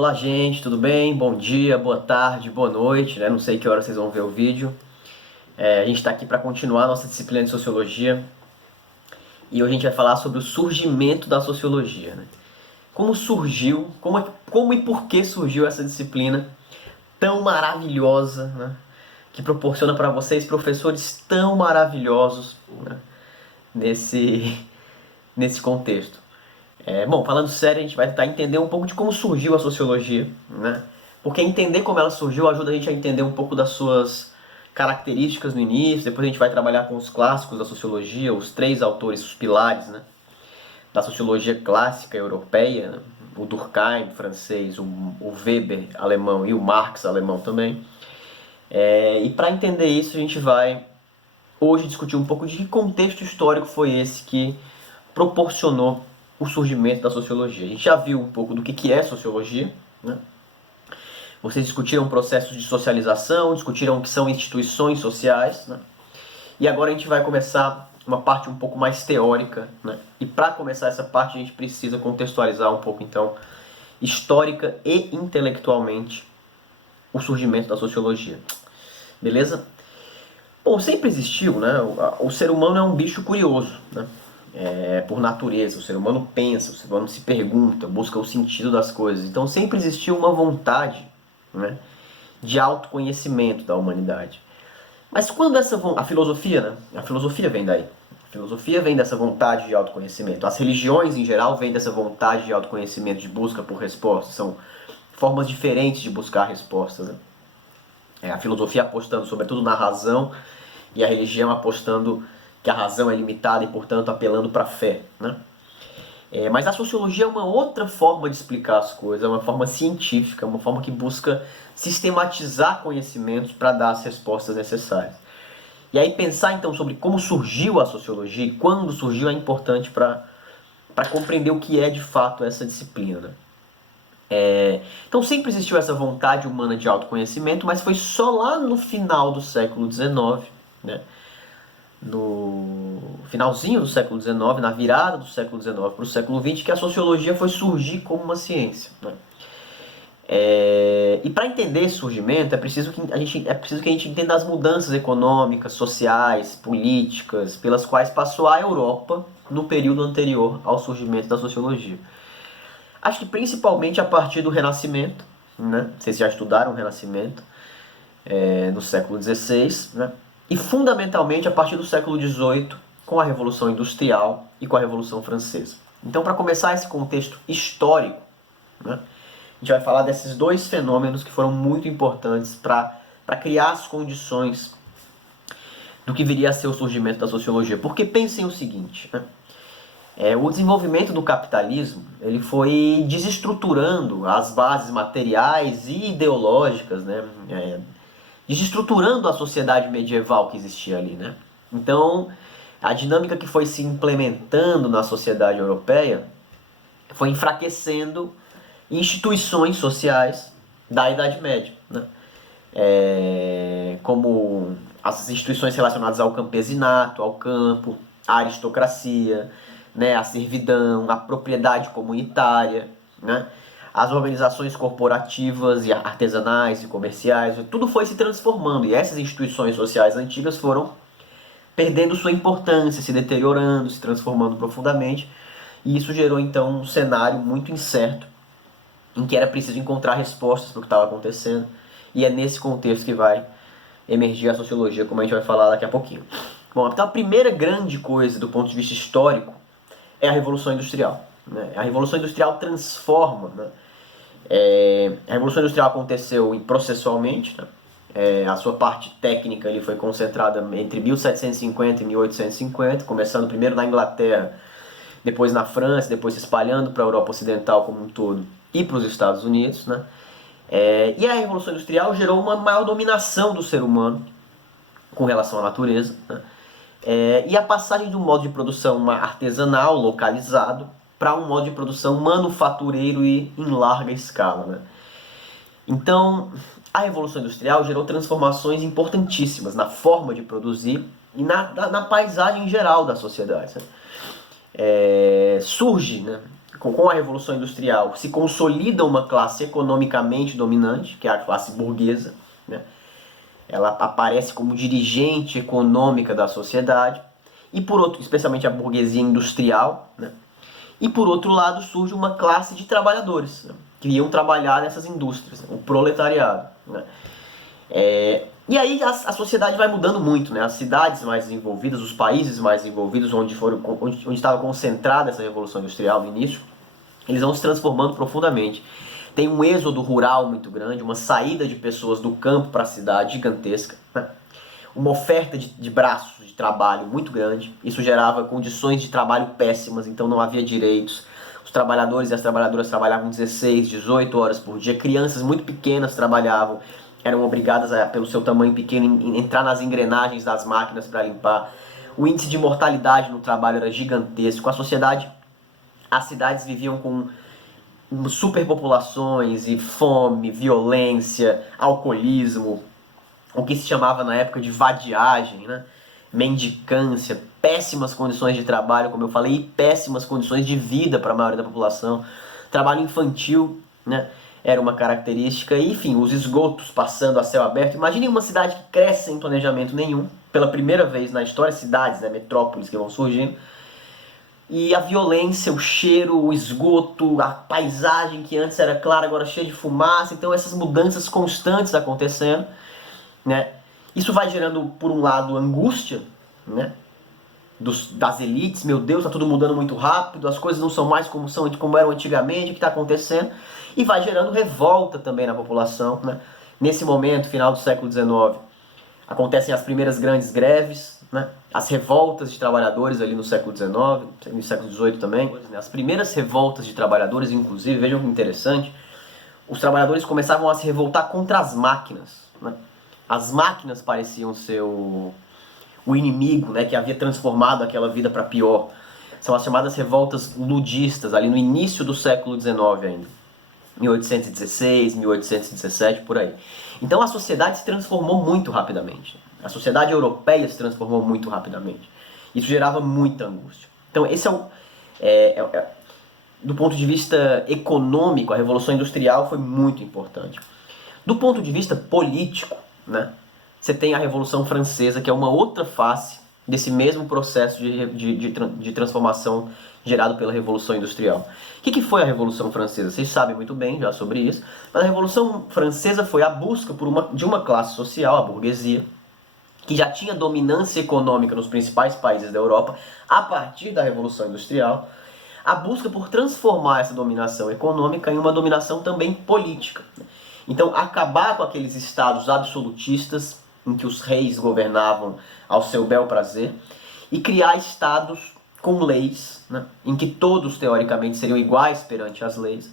Olá gente, tudo bem? Bom dia, boa tarde, boa noite, né? Não sei que hora vocês vão ver o vídeo. A gente está aqui para continuar a nossa disciplina de Sociologia e hoje a gente vai falar sobre o surgimento da Sociologia, né? Como surgiu, como e por que surgiu essa disciplina tão maravilhosa, né? Que proporciona para vocês professores tão maravilhosos, né? Nesse contexto. Bom, falando sério, a gente vai tentar entender um pouco de como surgiu a sociologia, né? Porque entender como ela surgiu ajuda a gente a entender um pouco das suas características no início, depois a gente vai trabalhar com os clássicos da sociologia, os três autores, os pilares, né? Da sociologia clássica europeia, né? O Durkheim, francês, o Weber, alemão, e o Marx, alemão também. E para entender isso, a gente vai hoje discutir um pouco de que contexto histórico foi esse que proporcionou o surgimento da sociologia. A gente já viu um pouco do que é sociologia, né? Vocês discutiram processos de socialização, discutiram o que são instituições sociais, né? E agora a gente vai começar uma parte um pouco mais teórica, né? E para começar essa parte a gente precisa contextualizar um pouco, então, histórica e intelectualmente, o surgimento da sociologia. Beleza? Bom, sempre existiu, né? O ser humano é um bicho curioso, né? Por natureza, o ser humano pensa, o ser humano se pergunta, busca o sentido das coisas. Então sempre existiu uma vontade, né, de autoconhecimento da humanidade. Mas quando a filosofia, né? A filosofia vem daí. A filosofia vem dessa vontade de autoconhecimento. As religiões em geral vêm dessa vontade de autoconhecimento, de busca por respostas. São formas diferentes de buscar respostas, né? A filosofia apostando sobretudo na razão e a religião apostando que a razão é limitada e, portanto, apelando para a fé, né? Mas a sociologia é uma outra forma de explicar as coisas, é uma forma científica, uma forma que busca sistematizar conhecimentos para dar as respostas necessárias. E aí pensar então sobre como surgiu a sociologia e quando surgiu é importante para compreender o que é de fato essa disciplina, né? Então sempre existiu essa vontade humana de autoconhecimento, mas foi só lá no final do século XIX, né? No finalzinho do século XIX, na virada do século XIX para o século XX, que a sociologia foi surgir como uma ciência, né? E para entender esse surgimento é preciso que a gente entenda as mudanças econômicas, sociais, políticas, pelas quais passou a Europa no período anterior ao surgimento da sociologia. Acho que principalmente a partir do Renascimento, né? Vocês já estudaram o Renascimento, no século XVI, né? E fundamentalmente a partir do século XVIII, com a Revolução Industrial e com a Revolução Francesa. Então, para começar esse contexto histórico, né, a gente vai falar desses dois fenômenos que foram muito importantes para criar as condições do que viria a ser o surgimento da sociologia. Porque pensem o seguinte, né? O desenvolvimento do capitalismo ele foi desestruturando as bases materiais e ideológicas, né? Desestruturando a sociedade medieval que existia ali, né? Então, a dinâmica que foi se implementando na sociedade europeia foi enfraquecendo instituições sociais da Idade Média, né? Como as instituições relacionadas ao campesinato, ao campo, à aristocracia, né? A servidão, a propriedade comunitária, né? As organizações corporativas e artesanais e comerciais, tudo foi se transformando e essas instituições sociais antigas foram perdendo sua importância, se deteriorando, se transformando profundamente, e isso gerou então um cenário muito incerto em que era preciso encontrar respostas para o que estava acontecendo, e é nesse contexto que vai emergir a sociologia, como a gente vai falar daqui a pouquinho. Bom, então a primeira grande coisa do ponto de vista histórico é a Revolução Industrial, né? A Revolução Industrial transforma, né? A Revolução Industrial aconteceu processualmente, né? A sua parte técnica ali foi concentrada entre 1750 e 1850, começando primeiro na Inglaterra, depois na França, depois se espalhando para a Europa Ocidental como um todo e para os Estados Unidos, né? E a Revolução Industrial gerou uma maior dominação do ser humano com relação à natureza, né? E a passagem de um modo de produção artesanal, localizado, para um modo de produção manufatureiro e em larga escala, né? Então, a Revolução Industrial gerou transformações importantíssimas na forma de produzir e na paisagem geral da sociedade, né? Surge, né, com a Revolução Industrial, se consolida uma classe economicamente dominante, que é a classe burguesa, né? Ela aparece como dirigente econômica da sociedade, e por outro, especialmente a burguesia industrial, né? E por outro lado surge uma classe de trabalhadores, né? Que iam trabalhar nessas indústrias, né? O proletariado, né? E aí a sociedade vai mudando muito, né? As cidades mais desenvolvidas, os países mais desenvolvidos, onde estava concentrada essa revolução industrial no início, eles vão se transformando profundamente. Tem um êxodo rural muito grande, uma saída de pessoas do campo para a cidade gigantesca, né? Uma oferta de braços de trabalho muito grande. Isso gerava condições de trabalho péssimas, então não havia direitos. Os trabalhadores e as trabalhadoras trabalhavam 16, 18 horas por dia. Crianças muito pequenas trabalhavam, eram obrigadas, pelo seu tamanho pequeno, entrar nas engrenagens das máquinas para limpar. O índice de mortalidade no trabalho era gigantesco. As cidades viviam com superpopulações e fome, violência, alcoolismo, o que se chamava na época de vadiagem, né? Mendicância, péssimas condições de trabalho, como eu falei, e péssimas condições de vida para a maioria da população. Trabalho infantil, né? Era uma característica, e, enfim, os esgotos passando a céu aberto. Imagine uma cidade que cresce sem planejamento nenhum, pela primeira vez na história, cidades, né, metrópoles que vão surgindo, e a violência, o cheiro, o esgoto, a paisagem que antes era clara, agora cheia de fumaça. Então essas mudanças constantes acontecendo, né? Isso vai gerando, por um lado, angústia, né? Das elites. Meu Deus, está tudo mudando muito rápido, as coisas não são mais como eram antigamente, o que está acontecendo? E vai gerando revolta também na população, né? Nesse momento, final do século XIX, acontecem as primeiras grandes greves, né? As revoltas de trabalhadores ali no século XIX, no século XVIII também. As primeiras revoltas de trabalhadores, inclusive, vejam que interessante, os trabalhadores começavam a se revoltar contra as máquinas, né? As máquinas pareciam ser o inimigo, né, que havia transformado aquela vida para pior. São as chamadas revoltas ludistas, ali no início do século XIX ainda. 1816, 1817, por aí. Então a sociedade se transformou muito rapidamente. A sociedade europeia se transformou muito rapidamente. Isso gerava muita angústia. Então esse do ponto de vista econômico, a Revolução Industrial foi muito importante. Do ponto de vista político, né, você tem a Revolução Francesa, que é uma outra face desse mesmo processo de transformação gerado pela Revolução Industrial. O que foi a Revolução Francesa? Vocês sabem muito bem já sobre isso, mas a Revolução Francesa foi a busca de uma classe social, a burguesia, que já tinha dominância econômica nos principais países da Europa a partir da Revolução Industrial, a busca por transformar essa dominação econômica em uma dominação também política. Então, acabar com aqueles estados absolutistas em que os reis governavam ao seu bel prazer e criar estados com leis, né, em que todos teoricamente seriam iguais perante as leis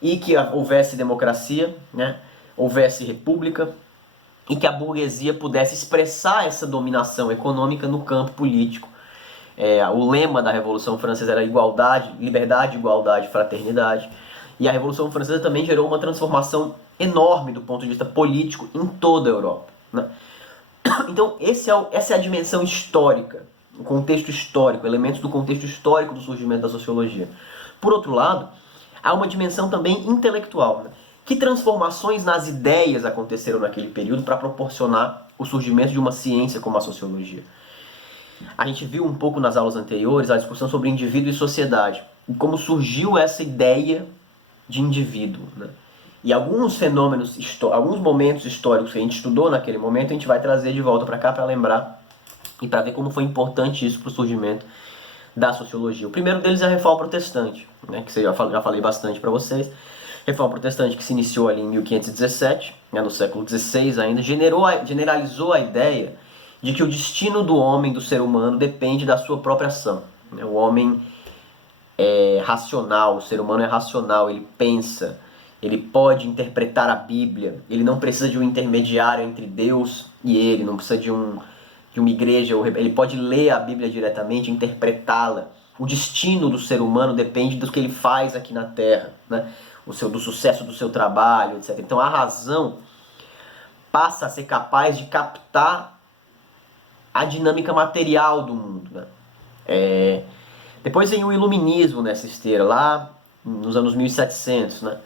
e que houvesse democracia, né, houvesse república e que a burguesia pudesse expressar essa dominação econômica no campo político. O lema da Revolução Francesa era igualdade, liberdade, igualdade, fraternidade. E a Revolução Francesa também gerou uma transformação enorme do ponto de vista político em toda a Europa, né? Então essa é a dimensão histórica, o contexto histórico, elementos do contexto histórico do surgimento da sociologia. Por outro lado, há uma dimensão também intelectual, né? Que transformações nas ideias aconteceram naquele período para proporcionar o surgimento de uma ciência como a sociologia? A gente viu um pouco nas aulas anteriores a discussão sobre indivíduo e sociedade, e como surgiu essa ideia de indivíduo, né? E alguns fenômenos, alguns momentos históricos que a gente estudou naquele momento, a gente vai trazer de volta para cá para lembrar e para ver como foi importante isso para o surgimento da sociologia. O primeiro deles é a Reforma Protestante, né, que eu já falei bastante para vocês. Reforma Protestante que se iniciou ali em 1517, né, no século XVI ainda, generalizou a ideia de que o destino do homem, do ser humano, depende da sua própria ação. O homem é racional, o ser humano é racional, ele pensa, ele pode interpretar a Bíblia, ele não precisa de um intermediário entre Deus e ele, não precisa de uma igreja, ele pode ler a Bíblia diretamente, interpretá-la. O destino do ser humano depende do que ele faz aqui na Terra, né? Do sucesso do seu trabalho, etc. Então a razão passa a ser capaz de captar a dinâmica material do mundo, né? Depois vem o iluminismo nessa esteira, lá nos anos 1700, né?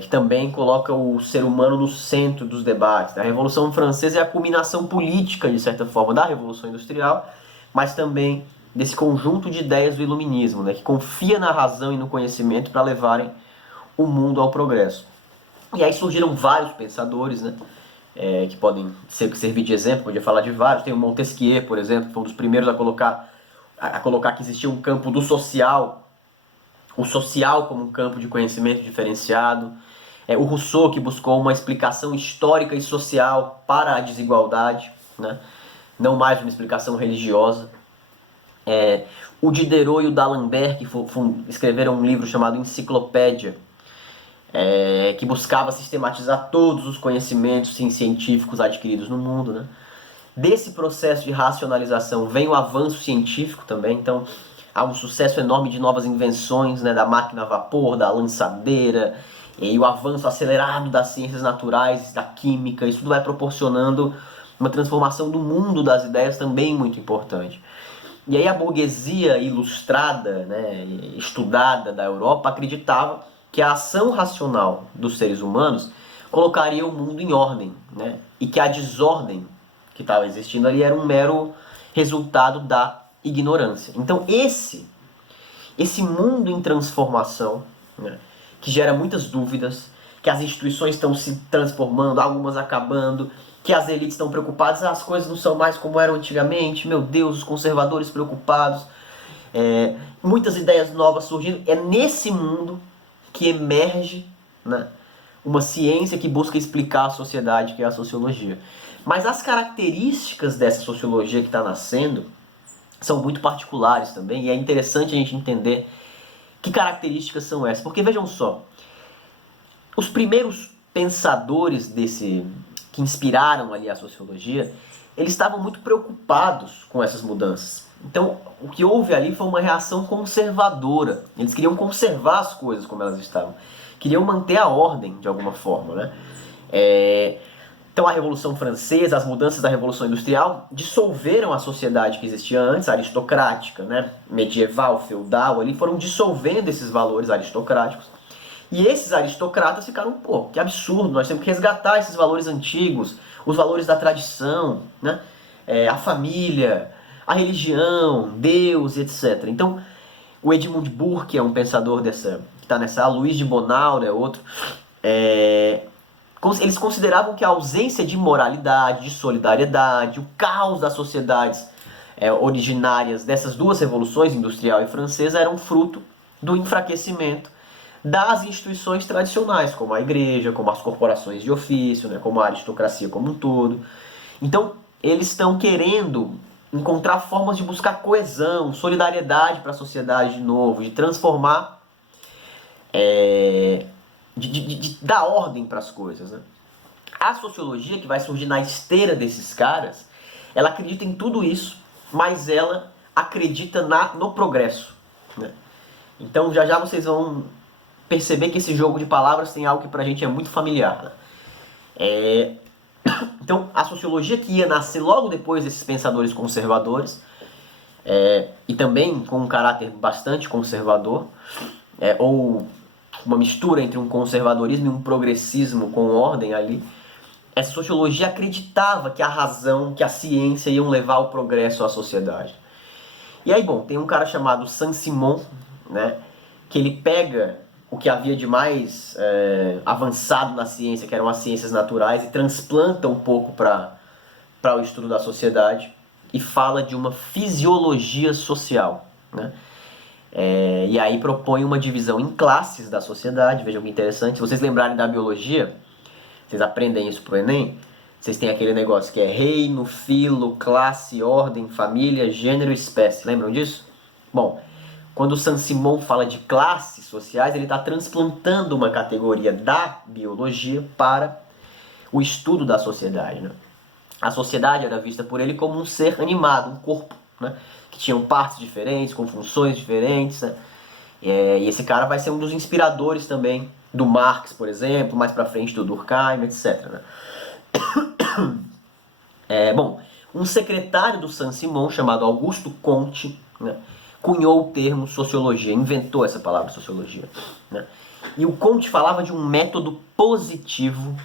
Que também coloca o ser humano no centro dos debates. A Revolução Francesa é a culminação política, de certa forma, da Revolução Industrial, mas também desse conjunto de ideias do iluminismo, né? Que confia na razão e no conhecimento para levarem o mundo ao progresso. E aí surgiram vários pensadores, né? Que podem servir de exemplo, podia falar de vários. Tem o Montesquieu, por exemplo, que foi um dos primeiros a colocar que existia um campo do social, o social como um campo de conhecimento diferenciado. O Rousseau, que buscou uma explicação histórica e social para a desigualdade, né? Não mais uma explicação religiosa. O Diderot e o D'Alembert, que escreveram um livro chamado Enciclopédia, que buscava sistematizar todos os conhecimentos científicos adquiridos no mundo, né? Desse processo de racionalização vem o avanço científico também, então há um sucesso enorme de novas invenções, né, da máquina a vapor, da lançadeira, e o avanço acelerado das ciências naturais, da química, isso tudo vai proporcionando uma transformação do mundo das ideias também muito importante. E aí a burguesia ilustrada, né, estudada da Europa acreditava que a ação racional dos seres humanos colocaria o mundo em ordem, né, e que a desordem que estava existindo ali era um mero resultado da ignorância. Então esse mundo em transformação, né, que gera muitas dúvidas, que as instituições estão se transformando, algumas acabando, que as elites estão preocupadas, as coisas não são mais como eram antigamente, meu Deus, os conservadores preocupados, muitas ideias novas surgindo. É nesse mundo que emerge, né, uma ciência que busca explicar a sociedade, que é a sociologia. Mas as características dessa sociologia que está nascendo são muito particulares também, e é interessante a gente entender que características são essas. Porque vejam só, os primeiros pensadores que inspiraram ali a sociologia, eles estavam muito preocupados com essas mudanças. Então, o que houve ali foi uma reação conservadora. Eles queriam conservar as coisas como elas estavam. Queriam manter a ordem, de alguma forma, né? Então a Revolução Francesa, as mudanças da Revolução Industrial dissolveram a sociedade que existia antes, aristocrática, né, medieval, feudal, ali foram dissolvendo esses valores aristocráticos. E esses aristocratas ficaram, pô, que absurdo, nós temos que resgatar esses valores antigos, os valores da tradição, né, a família, a religião, Deus, etc. Então o Edmund Burke é um pensador que está nessa, Luiz de Bonald é outro, eles consideravam que a ausência de moralidade, de solidariedade, o caos das sociedades originárias dessas duas revoluções, industrial e francesa, eram fruto do enfraquecimento das instituições tradicionais, como a igreja, como as corporações de ofício, né, como a aristocracia como um todo. Então, eles estão querendo encontrar formas de buscar coesão, solidariedade para a sociedade de novo, de transformar, de dar ordem para as coisas, né? A sociologia, que vai surgir na esteira desses caras, ela acredita em tudo isso, mas ela acredita no progresso, né? Então já já vocês vão perceber que esse jogo de palavras tem algo que pra gente é muito familiar, né? Então a sociologia que ia nascer logo depois desses pensadores conservadores, e também com um caráter bastante conservador, ou uma mistura entre um conservadorismo e um progressismo com ordem ali, essa sociologia acreditava que a razão, que a ciência iam levar ao progresso à sociedade. E aí, bom, tem um cara chamado Saint-Simon, né, que ele pega o que havia de mais avançado na ciência, que eram as ciências naturais, e transplanta um pouco para o estudo da sociedade, e fala de uma fisiologia social, né? E aí propõe uma divisão em classes da sociedade. Vejam que interessante. Se vocês lembrarem da biologia, vocês aprendem isso pro Enem, vocês têm aquele negócio que é reino, filo, classe, ordem, família, gênero, espécie. Lembram disso? Bom, quando o Saint-Simon fala de classes sociais, ele está transplantando uma categoria da biologia para o estudo da sociedade, né? A sociedade era vista por ele como um ser animado, um corpo, né, que tinham partes diferentes, com funções diferentes, né? E esse cara vai ser um dos inspiradores também do Marx, por exemplo, mais pra frente do Durkheim, etc, né? Bom, um secretário do Saint-Simon chamado Augusto Comte, né, cunhou o termo sociologia, inventou essa palavra sociologia, né? E o Comte falava de um método positivo,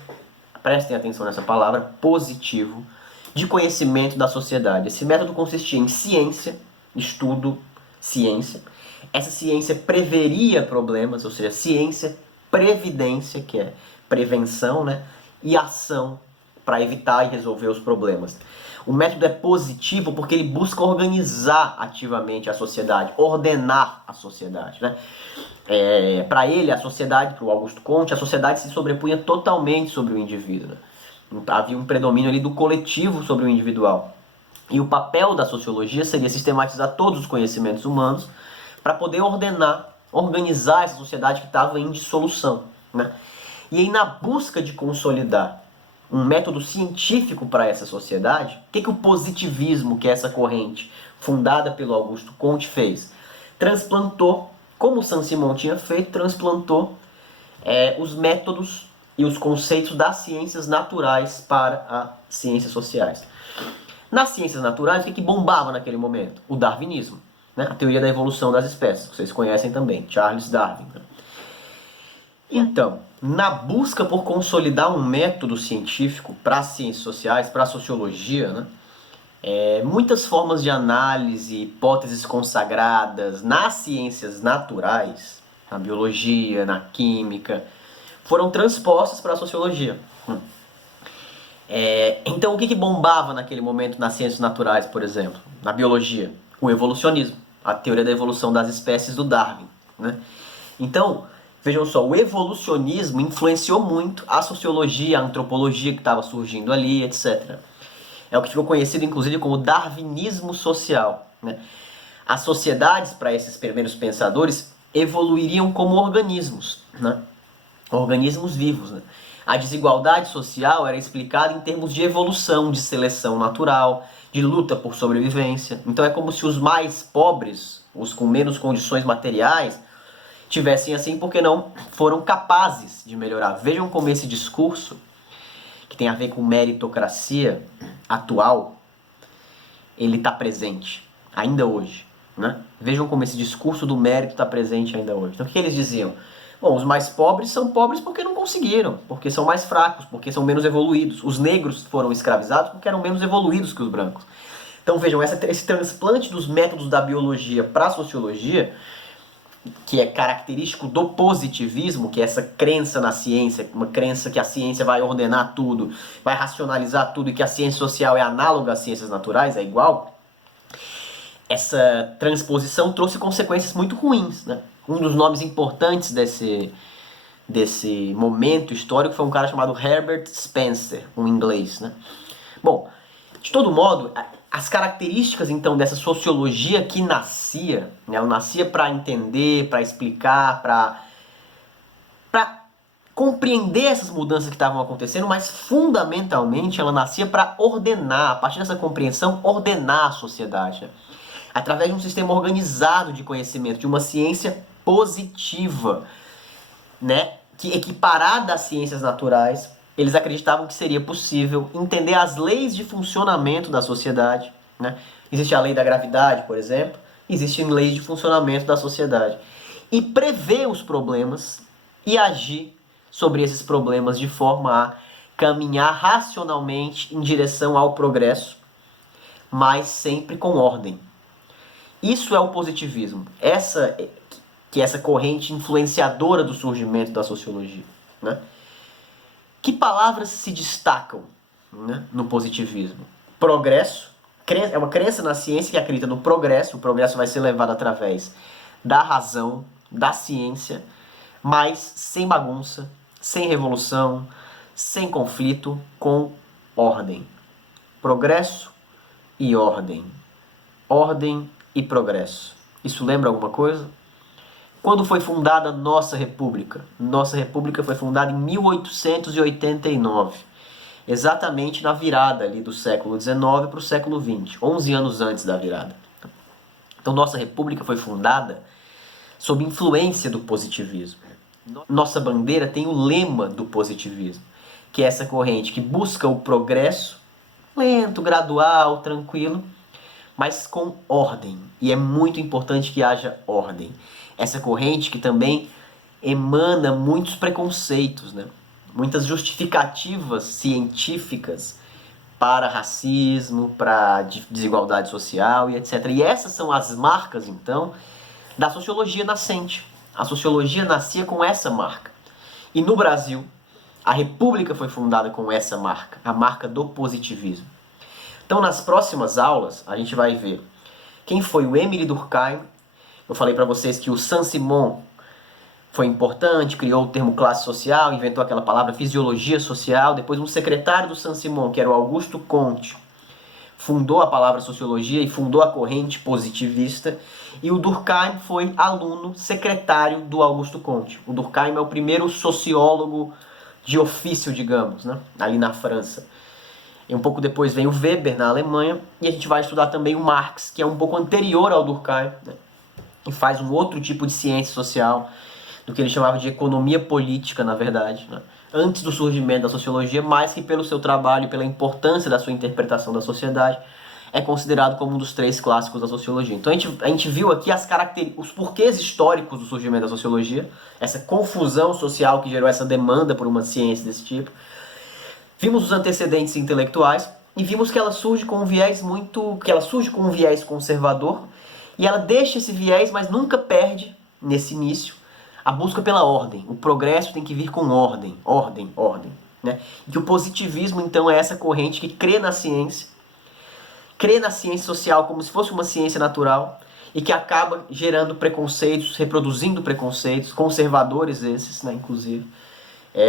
prestem atenção nessa palavra, positivo, de conhecimento da sociedade. Esse método consistia em ciência, estudo, ciência. Essa ciência preveria problemas, ou seja, ciência, previdência, que é prevenção, né? E ação para evitar e resolver os problemas. O método é positivo porque ele busca organizar ativamente a sociedade, ordenar a sociedade, né? Para ele, a sociedade, para o Augusto Comte, a sociedade se sobrepunha totalmente sobre o indivíduo, né? Havia um predomínio ali do coletivo sobre o individual. E o papel da sociologia seria sistematizar todos os conhecimentos humanos para poder ordenar, organizar essa sociedade que estava em dissolução, né? E aí, na busca de consolidar um método científico para essa sociedade, o que o positivismo, que é essa corrente fundada pelo Augusto Comte, fez? Transplantou, como o Saint-Simon tinha feito, transplantou os métodos e os conceitos das ciências naturais para as ciências sociais. Nas ciências naturais, o que bombava naquele momento? O darwinismo, né? A teoria da evolução das espécies, que vocês conhecem também, Charles Darwin, né? Então, na busca por consolidar um método científico para as ciências sociais, para a sociologia, né, muitas formas de análise, hipóteses consagradas nas ciências naturais, na biologia, na química, foram transpostas para a sociologia. Então, o que bombava naquele momento nas ciências naturais, por exemplo? Na biologia, o evolucionismo, a teoria da evolução das espécies do Darwin, né? Então, vejam só, o evolucionismo influenciou muito a sociologia, a antropologia que estava surgindo ali, etc. É o que ficou conhecido, inclusive, como darwinismo social, né? As sociedades, para esses primeiros pensadores, evoluiriam como organismos, né? Organismos vivos, né? A desigualdade social era explicada em termos de evolução, de seleção natural, de luta por sobrevivência. Então é como se os mais pobres, os com menos condições materiais, tivessem assim porque não foram capazes de melhorar. Vejam como esse discurso, que tem a ver com meritocracia atual, ele está presente, ainda hoje, né? Vejam como esse discurso do mérito está presente ainda hoje. Então o que eles diziam? Bom, os mais pobres são pobres porque não conseguiram, porque são mais fracos, porque são menos evoluídos. Os negros foram escravizados porque eram menos evoluídos que os brancos. Então vejam, esse transplante dos métodos da biologia para a sociologia, que é característico do positivismo, que é essa crença na ciência, uma crença que a ciência vai ordenar tudo, vai racionalizar tudo e que a ciência social é análoga às ciências naturais, é igual. Essa transposição trouxe consequências muito ruins, né? Um dos nomes importantes desse momento histórico foi um cara chamado Herbert Spencer, um inglês, né? Bom, de todo modo, as características então dessa sociologia que nascia, né, ela nascia para entender, para explicar, para compreender essas mudanças que estavam acontecendo, mas fundamentalmente ela nascia para ordenar, a partir dessa compreensão, ordenar a sociedade, né? Através de um sistema organizado de conhecimento, de uma ciência positiva, né, que equiparada às ciências naturais, eles acreditavam que seria possível entender as leis de funcionamento da sociedade, né? Existe a lei da gravidade, por exemplo, existem leis de funcionamento da sociedade. E prever os problemas e agir sobre esses problemas de forma a caminhar racionalmente em direção ao progresso, mas sempre com ordem. Isso é o positivismo. Essa corrente influenciadora do surgimento da sociologia, né? Que palavras se destacam, né, no positivismo? Progresso, é uma crença na ciência que acredita no progresso. O progresso vai ser levado através da razão, da ciência, mas sem bagunça, sem revolução, sem conflito, com ordem. Progresso e ordem. Ordem e progresso. Isso lembra alguma coisa? Quando foi fundada a nossa República? Nossa República foi fundada em 1889, exatamente na virada ali do século XIX para o século XX, 11 anos antes da virada. Então nossa República foi fundada sob influência do positivismo. Nossa bandeira tem o lema do positivismo, que é essa corrente que busca o progresso, lento, gradual, tranquilo, mas com ordem. E é muito importante que haja ordem. Essa corrente que também emana muitos preconceitos, né? Muitas justificativas científicas para racismo, para desigualdade social e etc. E essas são as marcas, então, da sociologia nascente. A sociologia nascia com essa marca. E no Brasil, a República foi fundada com essa marca, a marca do positivismo. Então, nas próximas aulas, a gente vai ver quem foi o Émile Durkheim. Eu falei para vocês que o Saint-Simon foi importante, criou o termo classe social, inventou aquela palavra fisiologia social. Depois, um secretário do Saint-Simon, que era o Augusto Comte, fundou a palavra sociologia e fundou a corrente positivista. E o Durkheim foi aluno secretário do Augusto Comte. O Durkheim é o primeiro sociólogo de ofício, digamos, né? Ali na França. E um pouco depois vem o Weber, na Alemanha. E a gente vai estudar também o Marx, que é um pouco anterior ao Durkheim, né? E faz um outro tipo de ciência social, do que ele chamava de economia política, na verdade, né? Antes do surgimento da sociologia, mas que pelo seu trabalho e pela importância da sua interpretação da sociedade, é considerado como um dos 3 clássicos da sociologia. Então a gente viu aqui os porquês históricos do surgimento da sociologia, essa confusão social que gerou essa demanda por uma ciência desse tipo. Vimos os antecedentes intelectuais e vimos que ela surge com um viés conservador, e ela deixa esse viés, mas nunca perde nesse início a busca pela ordem. O progresso tem que vir com ordem, né? E que o positivismo, então, é essa corrente que crê na ciência social como se fosse uma ciência natural, e que acaba gerando preconceitos, reproduzindo preconceitos, conservadores esses, né, inclusive.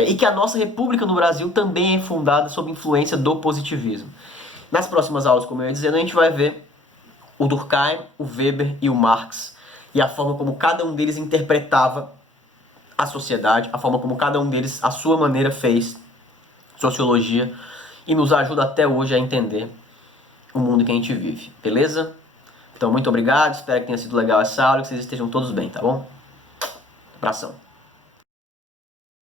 E que a nossa república no Brasil também é fundada sob influência do positivismo. Nas próximas aulas, como eu ia dizendo, a gente vai ver o Durkheim, o Weber e o Marx, e a forma como cada um deles interpretava a sociedade, a forma como cada um deles, à sua maneira, fez sociologia, e nos ajuda até hoje a entender o mundo que a gente vive, beleza? Então, muito obrigado, espero que tenha sido legal essa aula, que vocês estejam todos bem, tá bom? Abração.